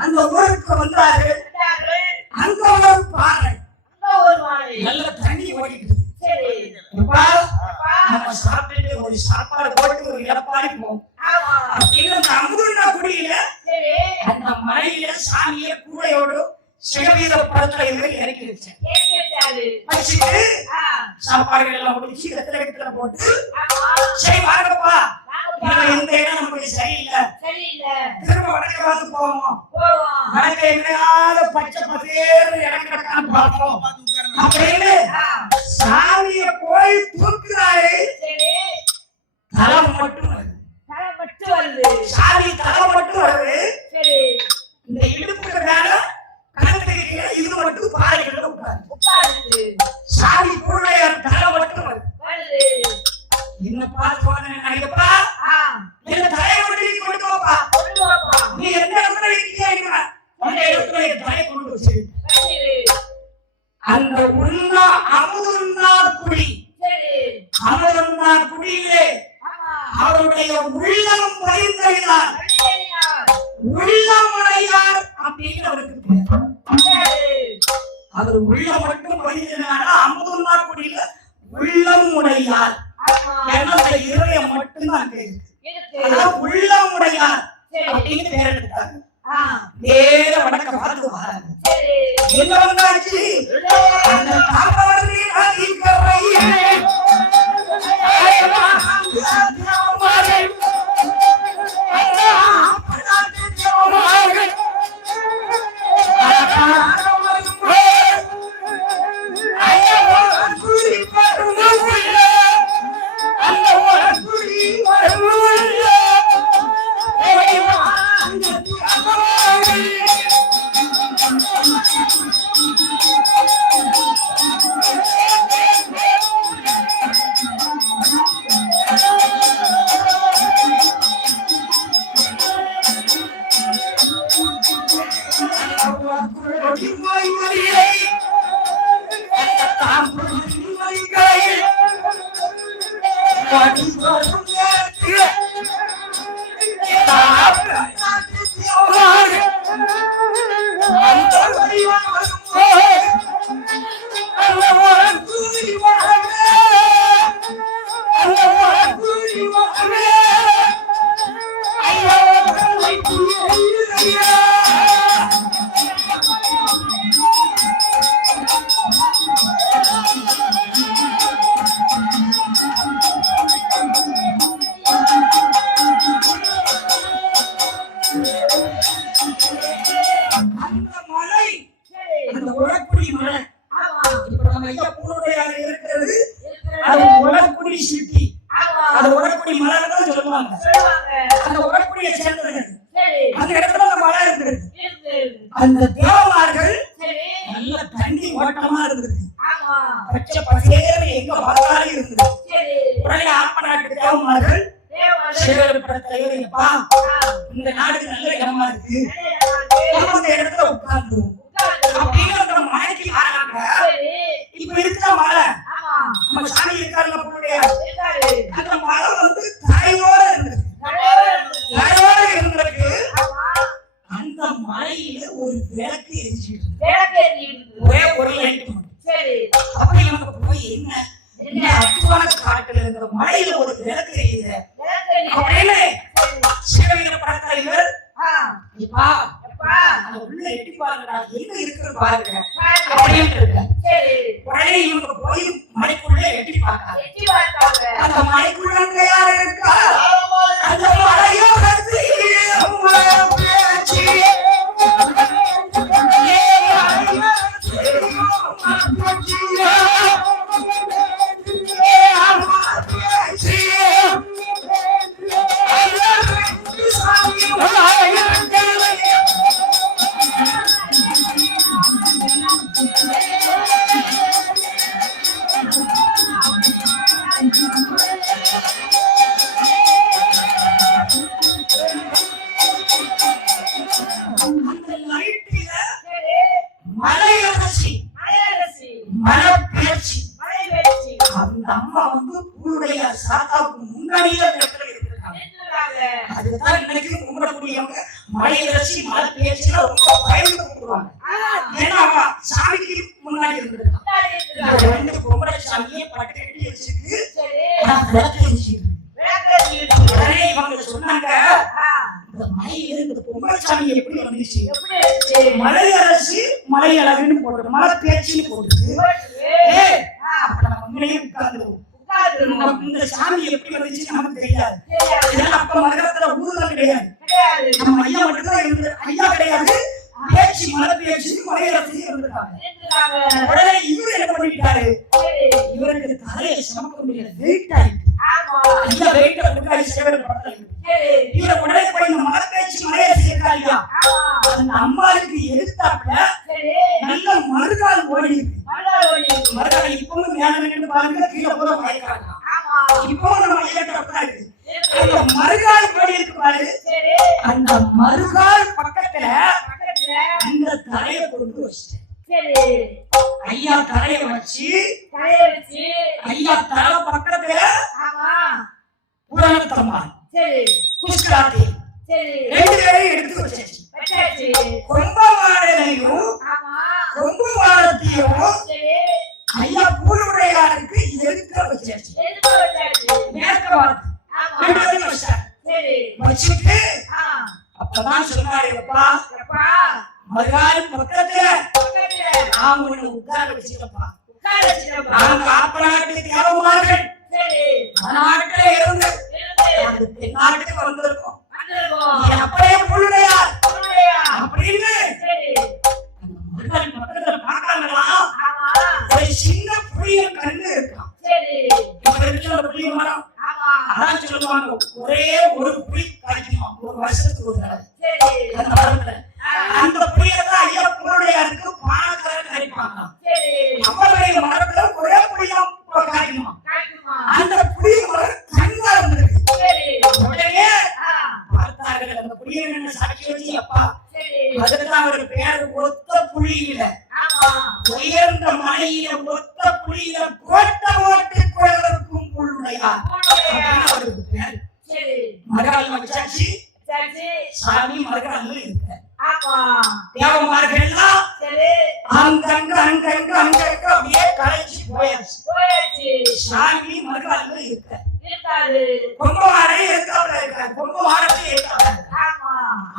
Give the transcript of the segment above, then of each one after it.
அந்த ஊருக்கு வந்தார்கள் வந்தார்கள். அங்க ஒரு பாறை. நல்ல தண்ணி அப்பா. நம்ம சாப்பிட்டுட்டு ஒரு சாப்பாடு போட்டு ஒரு இலப்பாடி போவோம். அப்படின்னு அந்த அமுதுண்ணா குடியில. அந்த மலையில சாமியை கூடையோடு சிவவீர படத்துல இருந்து இறக்கி வச்சேன். வச்சுட்டு. சாப்பாடுகள் எல்லாம் முடிச்சு வெத்தலை வெத்தலை போட்டு. சரி வாங்கப்பா இந்த இடம் நமக்கு சரியில்லை. திரும்ப வடக்கு பார்த்து போவோம். வடக்கு எங்கேயாவது பச்சை பசேர்னு இடம் கிடக்கான்னு பார்ப்போம் அப்படின்னு. சாமிய போய் தூக்குறாரு. தலை மட்டும் வருது. சாமி தலை மட்டும் வருது அமுதுண்ணா குடியிலே. அவருடைய உள்ளம் வழியறியார். உள்ளமுடையார் அப்படின்னு அவருக்கு. அவர் உள்ளம் மட்டும் பரிந்தறினார் அமுதுண்ணா குடியில உள்ளம் உடையார் இதயம் மட்டும்தான் உள்ளமுடையார் சரி. அப்படின்னு பேர் எடுத்தாங்க. நேர வடக்க பார்த்து வராங்க. என்ன வந்தாச்சு அந்த ஆ. இந்த நாடு நல்ல இடமா இருக்கு நம்ம அந்த இடத்துல உட்கார்ந்துருவோம் உட்கார்ந்து. அப்படின்னு அந்த மலைக்கு வராங்க. இப்ப இருக்கிற ஆமா. நம்ம சாமி இருக்காருல இருக்காரு. அந்த மலை வந்து தரையோட இருந்தது. தரையோட இருந்திருக்கு ஆமா. அந்த மலையில ஒரு விளக்கு எரிஞ்சிட்டு. ஒரே ஒரு லைட் மட்டும் சரி. அப்ப இவங்க போய் என்ன என்ன காட்டுல இருக்கிற மலையில ஒரு விளக்கு எரியுது. அப்படின்னு. சிவகிர படத்தலைவர் ஆ. இப்பா உள்ள எட்டி பாருங்கடா எங்க இருக்குது பாருங்க இருக்க. உடனே இவங்க போய் மலைக்குள்ள எட்டி பார்த்தாங்க. அந்த மலைக்குள்ள அம்மா வந்து பூருடைய சாத்தாவுக்கு முன்னாடியே. அதுதான் இன்னைக்கு கும்பிடக்கூடியவங்க மலையரசி மலை பேச்சுல ரொம்ப பயந்து கூப்பிடுவாங்க ஏன்னா அவன் சாமிக்கு முன்னாடி இருந்திருக்கான். ரெண்டு சாமியை பட்டு கட்டி வச்சுட்டு. விளக்கு வச்சுக்கிட்டு. உடனே இவங்க சொன்னாங்க ஆ, இந்த மலையில இந்த பொம்பளை சாமி எப்படி வந்துச்சு? மலை அரசு மலை அழகுன்னு போட்டு மலை பேச்சுன்னு போட்டுருக்கு போட்டு. ஏய், இந்த சாமி எப்படி வந்துச்சு நமக்கு தெரியாது. ஏன்னா அப்ப மகரத்துல ஊர்தான் கிடையாது. நம்ம ஐயா மட்டும்தான் இருந்து ஐயா கிடையாது. பேச்சு மலை பேச்சு மலை இருந்திருக்காங்க உடனே இவரு என்ன பண்ணிட்டாரு? இவருக்கு தலையை சுமக்க முடியல. வெயிட் ஆயிட்டு. ஐயா வெயிட்ட முன்னாடி சேவல் இவரை உடனே போய் இந்த மலை பேச்சு இருக்கா அந்த அம்மாளுக்கு எதிர்த்தாப்புல சரி. நல்ல மறுகால் ஓடி இருக்கு மல்லார் ஓடி இருக்கு. மறுகால் இப்பவும் மேல நின்று பாருங்க கீழே போல மறைக்கிறாங்க ஆமா. இப்பவும் நம்ம ஐயாட்ட அப்படிதான் இருக்கு இருக்கு. அந்த மறுகால் ஓடி இருக்கு பாரு சரி. அந்த மறுகால் பக்கத்துல. அந்த தலையை கொண்டு வச்சிட்டேன். ஐயா தலையை வச்சு. ஐயா தலை பக்கத்துல ஆமா. புராணத்தம்மா சரி. புஷ்கராத்தி சரி. ரெண்டு பேரையும் எடுத்து வச்சாச்சு வச்சாச்சு. கும்பமாடனையும் ஆமா. கும்பமாடத்தையும் சரி. ஐயா பூலுடையாருக்கு எதுக்க வச்சாச்சு எதுக்கு வச்சாச்சு? மேற்க பார்த்து ஆமா. ரெண்டு பேரையும் வச்சாரு சரி. வச்சுட்டு ஆ. அப்பதான் சொன்னாரு எப்பா எப்பா? மறுநாள் மகால் இருக்க ஆமா. தேவமார்கள் எல்லாம் சரி. அங்கங்க அங்கங்க அங்கங்க அப்படியே கலைச்சு போயாச்சு போயாச்சு. சாமி மகால் இருக்க இருக்காது. கும்பவாரே இருக்காப்ல இருக்க கும்பவாரத்தை இருக்காப்ல ஆமா.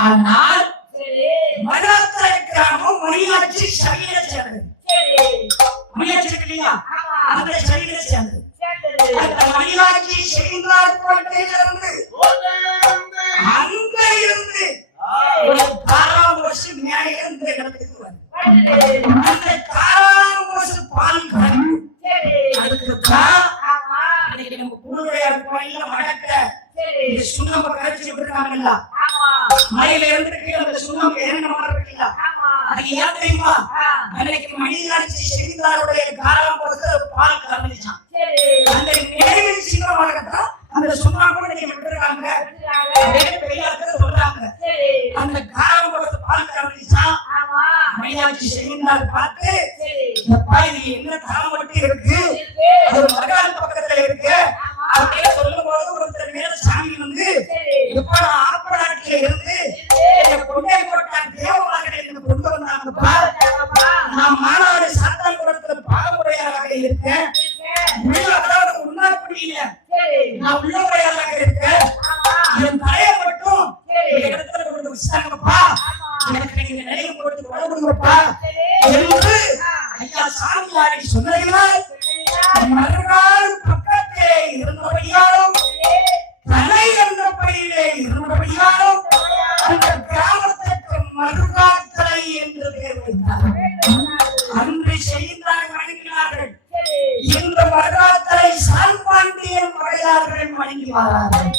ஆனால் சரி. மகாத்திரை கிராமம் மணியாட்சி சையில சேர்ந்தது சரி. மணியாட்சி இருக்கு இல்லையா. அந்த சையில சேர்ந்தது. அந்த செய்தார் கோட்டையிலிருந்து அங்க இருந்து ஒரு காராம்பஸ் மேலே இருந்து இடத்துக்கு வருது வருது. அந்த காராம்பஸ் பால் கறந்து அதுக்கு தான் இன்னைக்கு நம்ம கோயில்ல இந்த சுண்ணாம்பு கரைச்சி விட்டுருக்காங்கல்ல மலையில இருந்து கீழே அந்த சுண்ணாம்பு இறங்கின மாதிரி இருக்குல்ல அது ஏன் தெரியுமா அன்னைக்கு மணியாட்சி செய்தாருடைய காராம்பஸ் பால் கறந்துச்சான் அந்த நினைவு சின்னமாகத்தான் அந்த சுண்ணாம்பு இன்னைக்கு விட்டுருக்காங்க வந்துட்டாங்க. சொல்றாங்க அந்த காராம்பரத்தை பால் கறந்துச்சான் ஆமா. மணியாட்சி செய்தார் பார்த்து சரி. எப்பா இது என்ன தரம் இருக்கு அது மகான் பக்கத்துல இருக்கு அப்படியே சொல்லும் போது ஒருத்தர் மேல சாமி வந்து சரி. இப்ப நான் ஆப்பநாட்டில இருந்து இருக்கு. என்னை கொண்டே போட்டான் தேவமாக எனக்கு கொண்டு வந்தாங்கப்பா வந்துட்டாங்கப்பா. நான் மாநாடு சாத்தான்குளத்துல பாகமுறையாக இருக்கேன் இருக்கு. உள்ள அதாவது உண்ணாக்குடியில நான் உள்ளமுறையாக இருக்கேன் என் தலையை மட்டும் இடத்துல கொண்டு வச்சாங்கப்பா என்று ஐயா சாமியாருக்கு சொன்னீர்கள் மறுநாள் பக்கத்திலே இருந்தபடியாலும் தலை என்ற பயிலே இருந்தபடியாலும் அந்த கிராமத்திற்கு மறுகாத்தலை என்று பெயர் வைத்தார். அன்று செய்தார் வணங்கினார்கள். இந்த மறுகாத்தலை சால்பாண்டியன் மகையார்கள் வணங்கி வரார்கள்.